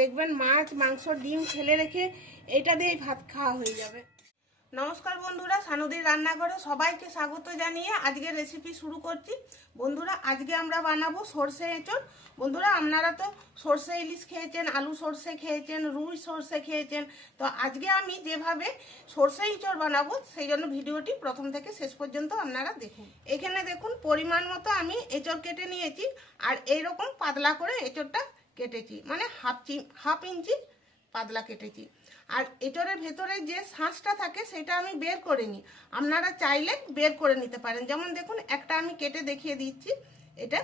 দেখবেন মাছ, মাংস, ডিম ফেলে রেখে এটা দিয়েই ভাত খাওয়া হয়ে যাবে। নমস্কার বন্ধুরা, সানুদির রান্নাঘরে সবাইকে স্বাগত জানিয়ে আজকে রেসিপি শুরু করছি। বন্ধুরা, আজকে আমরা বানাবো সর্ষে এঁচড়। বন্ধুরা, আপনারা তো সর্ষে ইলিশ খেয়েছেন, আলু সর্ষে খেয়েছেন, রুই সর্ষে খেয়েছেন। তো আজকে আমি যেভাবে সর্ষে এঁচড় বানাবো, সেই জন্য ভিডিওটি প্রথম থেকে শেষ পর্যন্ত আপনারা দেখুন। এখানে দেখুন, পরিমাণ মতো আমি এঁচড় কেটে নিয়েছি। আর এইরকম পাতলা করে এঁচড়টা কেটেছি মানে হাফ চি, হাফ ইঞ্চি পাতলা কেটেছি। আর এঁচড়ের ভেতরে যে শাঁসটা থাকে সেটা আমি বের করে নিই আপনারা চাইলে বের করে নিতে পারেন। যেমন দেখুন, একটা আমি কেটে দেখিয়ে দিচ্ছি, এটা।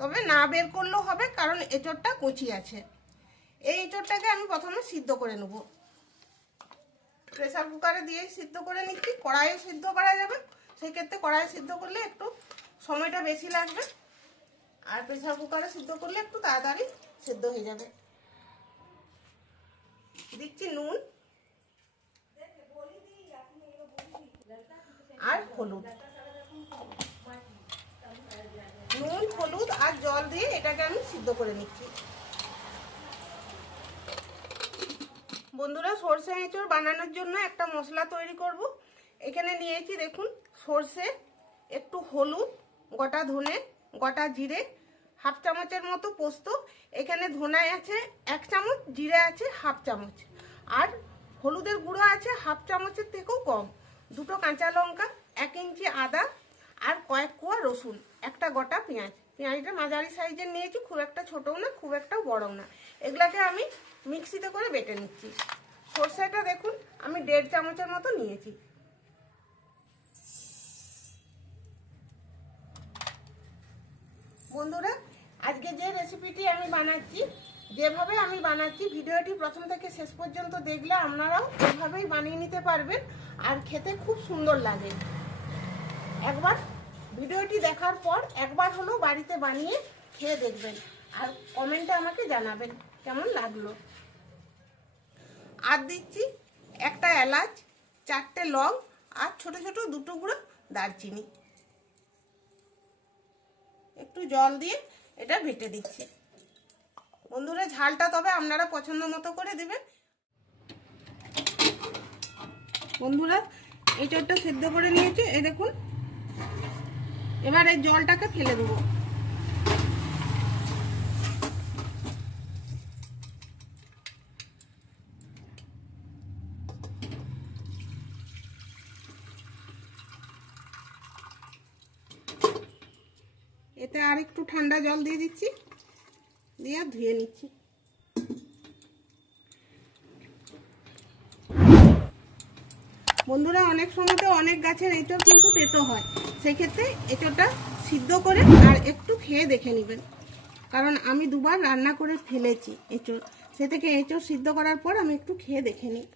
তবে না বের করলেও হবে, কারণ এঁচড়টা কুচি আছে। এই এঁচড়টাকে আমি প্রথমে সিদ্ধ করে নেব। প্রেসার কুকারে দিয়ে সিদ্ধ করে নিচ্ছি। কড়াইয়ে সিদ্ধ করা যাবে। সেক্ষেত্রে কড়াইয়ে সিদ্ধ করলে একটু সময়টা বেশি লাগবে। আর প্রেসার কুকারে সিদ্ধ করলে একটু তাড়াতাড়ি সিদ্ধ হয়ে যাবে। দিচ্ছি নুন। আর হলুদ। নুন, হলুদ আর জল দিয়ে এটাকে আমি সিদ্ধ করে নিচ্ছি। বন্ধুরা, সর্ষে এঁচড় বানানোর জন্য একটা মশলা তৈরি করব। এখানে নিয়েছি দেখুন, সর্ষে, একটু হলুদ, গোটা ধনে, গোটা জিরে হাফ চামচের মতো পোস্ত। এখানে ধনায় আছে, এক চামচ, জিরে আছে, হাফ চামচ। আর হলুদের গুঁড়ো আছে, হাফ চামচের থেকেও কম। দুটো কাঁচা লঙ্কা, এক ইঞ্চি আদা আর কয়েক কোয়া রসুন, একটা গোটা পেঁয়াজ। পেঁয়াজটা মাঝারি সাইজের নিয়েছি, খুব একটা ছোটও না, খুব একটা বড়ও না। এগুলাকে আমি মিক্সিতে করে বেটে নিচ্ছি। সর্ষেটা দেখুন, আমি দেড় চামচের মতো নিয়েছি। বন্ধুরা আজকে যে রেসিপিটি আমি বানাচ্ছি, যেভাবে আমি বানাচ্ছি, ভিডিওটি প্রথম থেকে শেষ পর্যন্ত দেখলে আপনারাও এভাবেই বানিয়ে নিতে পারবেন আর খেতে খুব সুন্দর লাগে। একবার ভিডিওটি দেখার পর একবার হলেও বাড়িতে বানিয়ে খেয়ে দেখবেন আর কমেন্টে আমাকে জানাবেন কেমন লাগল। আর দিচ্ছি একটা এলাচ, চারটে লং আর ছোট ছোট দুটো গুঁড়ো দারচিনি। একটু জল দিয়ে এটা ভেটে দিচ্ছি। বন্ধুরা, ঝালটা তবে আপনারা পছন্দ মতো করে দেবেন। বন্ধুরা এই চটটা সিদ্ধ করে নিয়েছি। এই দেখুন, এবার এই জলটাকে ফেলে দেবো। এতে আর একটু ঠান্ডা জল দিয়ে দিচ্ছি। দিয়ে ধুয়ে নিচ্ছি। বন্ধুরা, অনেক সময়তে অনেক গাছের এঁচড় কিন্তু তেতো হয়। সেক্ষেত্রে এঁচড়টা সিদ্ধ করে আর একটু খেয়ে দেখে নেবেন। কারণ আমি দুবার রান্না করে ফেলেছি এঁচড়। সে থেকে এঁচড় সিদ্ধ করার পর আমি একটু খেয়ে দেখে নিই।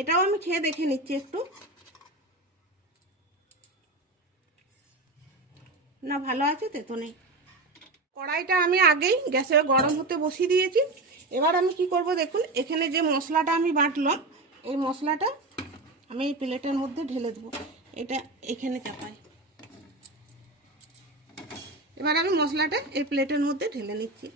এটাও আমি খেয়ে দেখে নিচ্ছি একটু। না, ভালো আছে তেতো নেই। কড়াইটা আমি আগেই গ্যাসে গরম হতে বসিয়ে দিয়েছি। এবার আমি কি করব দেখুন, এখানে যে মশলাটা আমি বাটলাম, এই মশলাটা আমি এই প্লেটের মধ্যে ঢেলে দেবো। এটা এখানে চাপাই। এবার আমি মশলাটা এই প্লেটের মধ্যে ঢেলে নিচ্ছি।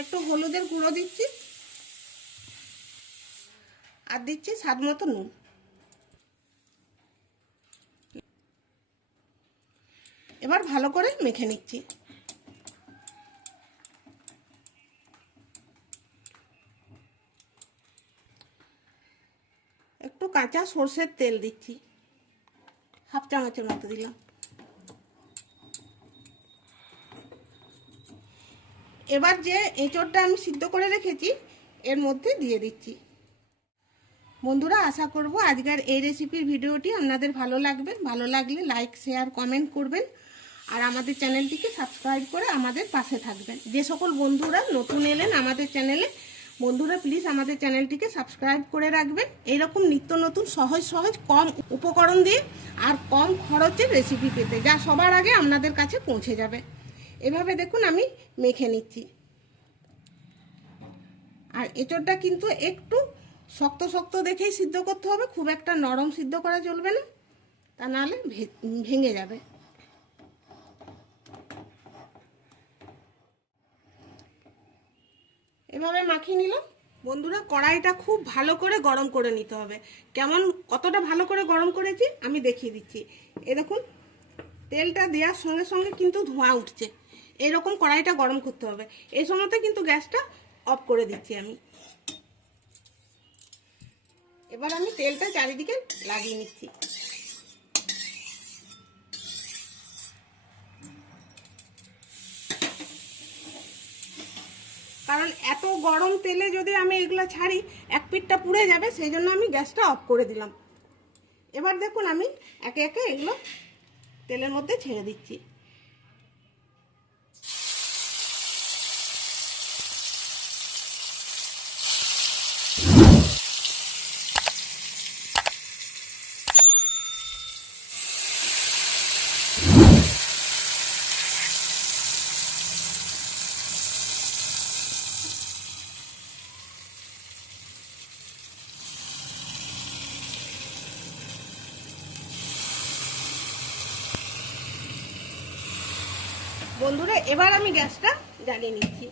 একটু হলুদের গুঁড়ো দিচ্ছি। আর দিচ্ছি স্বাদ মতো নুন। এবার ভালো করে মেখে নিচ্ছি। একটু কাঁচা সর্ষের তেল দিচ্ছি। হাফ চামচের মতো দিলাম। এবার যে এঁচড়টা আমি সিদ্ধ করে রেখেছি, এর মধ্যে দিয়ে দিচ্ছি। বন্ধুরা, আশা করব আজকের এই রেসিপির ভিডিওটি আপনাদের ভালো লাগবে। ভালো লাগলে লাইক, শেয়ার, কমেন্ট করবেন। আর আমাদের চ্যানেলটিকে সাবস্ক্রাইব করে আমাদের পাশে থাকবেন। যে সকল বন্ধুরা নতুন এলেন আমাদের চ্যানেলে, বন্ধুরা প্লিজ আমাদের চ্যানেলটিকে সাবস্ক্রাইব করে রাখবেন। এইরকম নিত্য নতুন সহজ সহজ, কম উপকরণ দিয়ে আর কম খরচের রেসিপি পেতে, যা সবার আগে আপনাদের কাছে পৌঁছে যাবে। এভাবে দেখুন আমি মেখে নিচ্ছি। আর এঁচড়টা কিন্তু একটু শক্ত শক্ত দেখেই সিদ্ধ করতে হবে, খুব একটা নরম সিদ্ধ করা চলবে না, তা নাহলে ভেঙে যাবে। এভাবে মাখিয়ে নিলাম। বন্ধুরা, কড়াইটা খুব ভালো করে গরম করে নিতে হবে। কেমন, কতটা ভালো করে গরম করেছি আমি দেখিয়ে দিচ্ছি। এ দেখুন, তেলটা দেওয়ার সঙ্গে সঙ্গে কিন্তু ধোঁয়া উঠছে। এরকম কড়াইটা গরম করতে হবে। এই সময়তে কিন্তু গ্যাসটা অফ করে দিচ্ছি আমি। এবার আমি তেলটা চারিদিকে লাগিয়ে নিচ্ছি। কারণ এত গরম তেলে যদি আমি এগুলো ছাড়ি, এক পিঠটা পুড়ে যাবে, সেই জন্য আমি গ্যাসটা অফ করে দিলাম। এবার দেখুন আমি একে একে এগুলো তেলের মধ্যে ছেড়ে দিচ্ছি। বন্ধুরা, এবার আমি গ্যাসটা জ্বালিয়ে নিচ্ছি।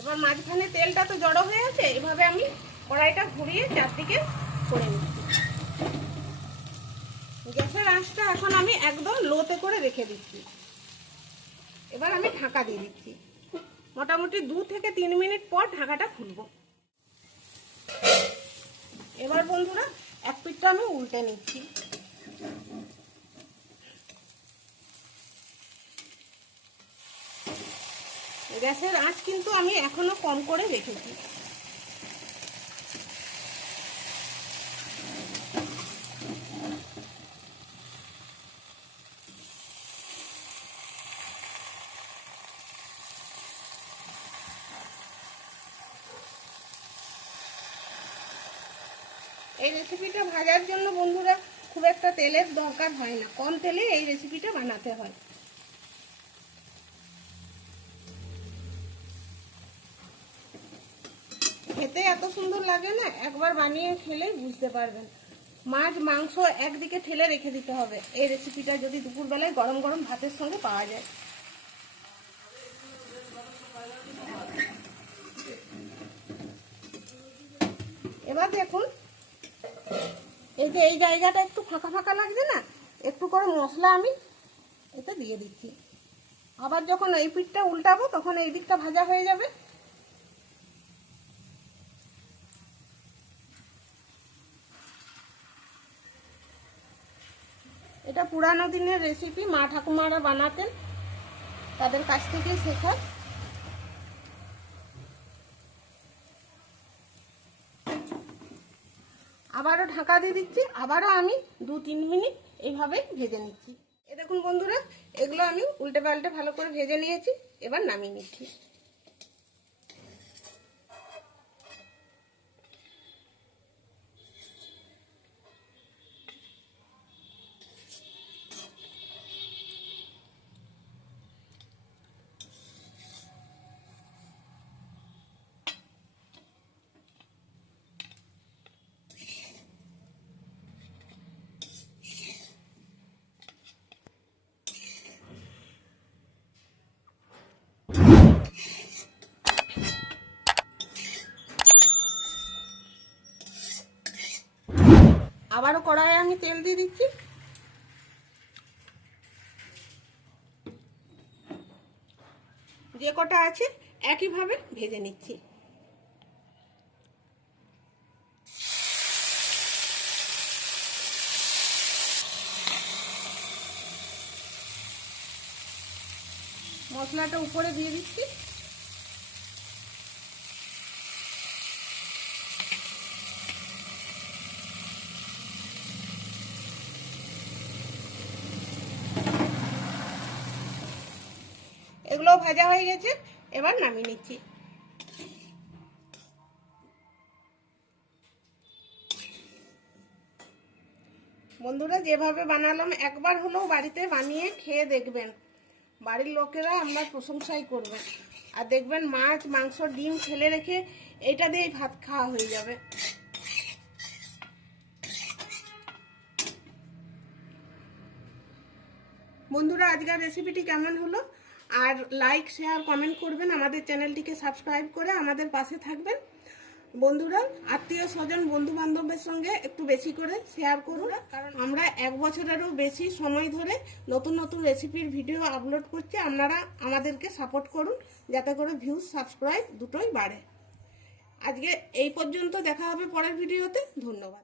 এবার মাঝখানে তেলটা তো জড়ো হয়ে আছে, এভাবে আমি কড়াইটা ঘুরিয়ে চারদিকে করে নিচ্ছি। গ্যাসের আঁচটা এখন আমি একদম লোতে করে রেখে দিচ্ছি। এবার আমি ঢাকা দিয়ে দিচ্ছি। মোটামুটি দু থেকে তিন মিনিট পর ঢাকাটা খুলবো। এবার বন্ধুরা এক পিঠটা আমি উল্টে নিচ্ছি। গ্যাসের আঁচ কিন্তু আমি এখনও কম করে রেখেছি। এই রেসিপিটা ভাজার জন্য বন্ধুরা খুব একটা তেলের দরকার হয় না। কম তেলে এই রেসিপিটা বানাতে হয়। খেতে এত সুন্দর লাগে না, একবার বানিয়ে খেলেই বুঝতে পারবেন। মাছ, মাংস একদিকে ঠেলে রেখে দিতে হবে। এই রেসিপিটা যদি দুপুরবেলায় গরম গরম ভাতের সঙ্গে পাওয়া যায়। এবার দেখুন এই যে এই জায়গাটা একটু ফাঁকা ফাঁকা লাগছে না, একটু করে মশলা আমি এতে দিয়ে দিচ্ছি। আবার যখন এই পিঠটা উল্টাবো, তখন এই দিকটা ভাজা হয়ে যাবে। এটা পুরানো দিনের রেসিপি মা ঠাকুমারা বানাতেন, তাদের কাছ থেকেই শেখা আবারও ঢাকা দিয়ে দিচ্ছি, আবারও আমি দু তিন মিনিট এইভাবে ভেজে নিচ্ছি। এ দেখুন বন্ধুরা, এগুলো আমি উল্টে পাল্টে ভালো করে ভেজে নিয়েছি, এবার নামিয়ে নিচ্ছি। আবারও কড়াইয়ে আমি তেল দিয়ে দিচ্ছি। যে কটা আছে, একইভাবে ভেজে নিচ্ছি। মশলাটা উপরে দিয়ে দিচ্ছি এগুলো ভাজা হয়ে গেছে, এবার নামিয়ে নিচ্ছি। বন্ধুরা, যেভাবে বানালাম, একবার হলেও বাড়িতে বানিয়ে খেয়ে দেখবেন। বাড়ির লোকেরা আপনার প্রশংসাই করবে। আর দেখবেন, মাছ, মাংস, ডিম ফেলে রেখে এটা দিয়েই ভাত খাওয়া হয়ে যাবে। বন্ধুরা, আজকের রেসিপিটি কেমন হলো? আর লাইক শেয়ার কমেন্ট করবেন, আমাদের চ্যানেলটিকে সাবস্ক্রাইব করে আমাদের পাশে থাকবেন। বন্ধুরা, আত্মীয় স্বজন বন্ধু বান্ধবের সঙ্গে একটু বেশি করে শেয়ার করুন, কারণ আমরা এক বছরেরও বেশি সময় ধরে নতুন নতুন রেসিপির ভিডিও আপলোড করছি। আপনারা আমাদেরকে সাপোর্ট করুন, যাতে করে ভিউজ সাবস্ক্রাইব দুটোই বাড়ে। আজকে এই পর্যন্ত দেখা হবে পরের ভিডিওতে ধন্যবাদ।